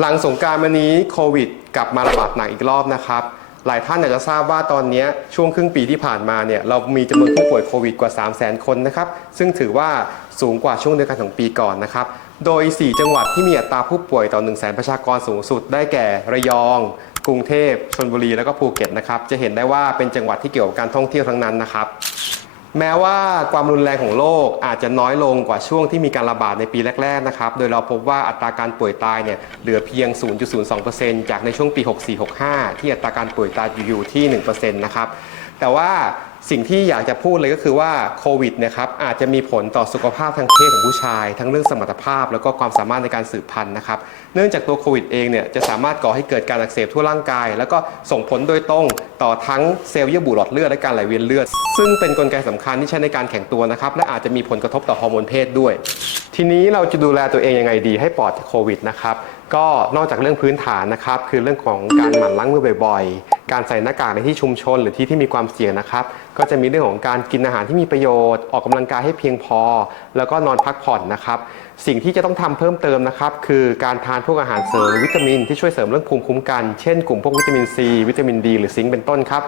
หลังสงการมานี้โควิดกลับมาระบาดหนักอีกรอบนะครับ หลายท่านอาจจะทราบว่าตอนนี้ช่วงครึ่งปีที่ผ่านมาเนี่ยเรามีจำนวนผู้ป่วยโควิดกว่า 3 0 0 0 0 0 คนนะครับ ซึ่งถือว่าสูงกว่าช่วงเดียวกันของปีก่อนนะครับ โดย 4 จังหวัดที่มีอัตราผู้ป่วยต่อ 1 0 0 0 0แประชากรสูงสุดได้แก่ระยอง กรุงเทพชลบุรี แล้วก็ภูเก็ตนะครับ จะเห็นได้ว่าเป็นจังหวัดที่เกี่ยวกับการท่องเที่ยวทั้งนั้นนะครับ แม้ว่าความรุนแรงของโรคอาจจะน้อยลงกว่าช่วงที่มีการระบาดในปีแรก ๆ นะครับ โดยเราพบว่าอัตราการป่วยตายเนี่ยเหลือเพียง 0.02%จากในช่วงปี 64-65 ที่อัตราการป่วยตายอยู่ที่ 1%นะครับ แต่ว่า สิ่งที่อยากจะพูดเลยก็คือว่าโควิดนะครับอาจจะมีผลต่อสุขภาพทางเพศของผู้ชาย ทั้งเรื่องสมรรถภาพ แล้วก็ความสามารถในการสืบพันธุ์นะครับเนื่องจากตัวโควิดเองเนี่ยจะสามารถก่อให้เกิดการอักเสบทั่วร่างกาย แล้วก็ส่งผลโดยตรงต่อทั้งเซลล์เยื่อบุหลอดเลือดและการไหลเวียนเลือด ซึ่งเป็นนกลไกสำคัญที่ใช้ในการแข่งตัวนะครับและอาจจะมีผลกระทบต่อฮอร์โมนเพศด้วย ทีนี้เราจะดูแลตัวเองยังไงดีให้ปลอดจากโควิดนะครับก็นอกจากเรื่องพื้นฐานนะครับคือเรื่องของการหมั่นล้างมือบ่อยๆ การใส่หน้ากากในที่ชุมชน หรือที่ที่มีความเสี่ยงนะครับ ก็จะมีเรื่องของการกินอาหารที่มีประโยชน์ ออกกำลังกายให้เพียงพอ แล้วก็นอนพักผ่อนนะครับ สิ่งที่จะต้องทำเพิ่มเติมนะครับ คือการทานพวกอาหารเสริมวิตามิน ที่ช่วยเสริมเรื่องภูมิคุ้มกัน เช่นกลุ่มพวกวิตามินซีวิตามินดีหรือซิงค์เป็นต้นครับ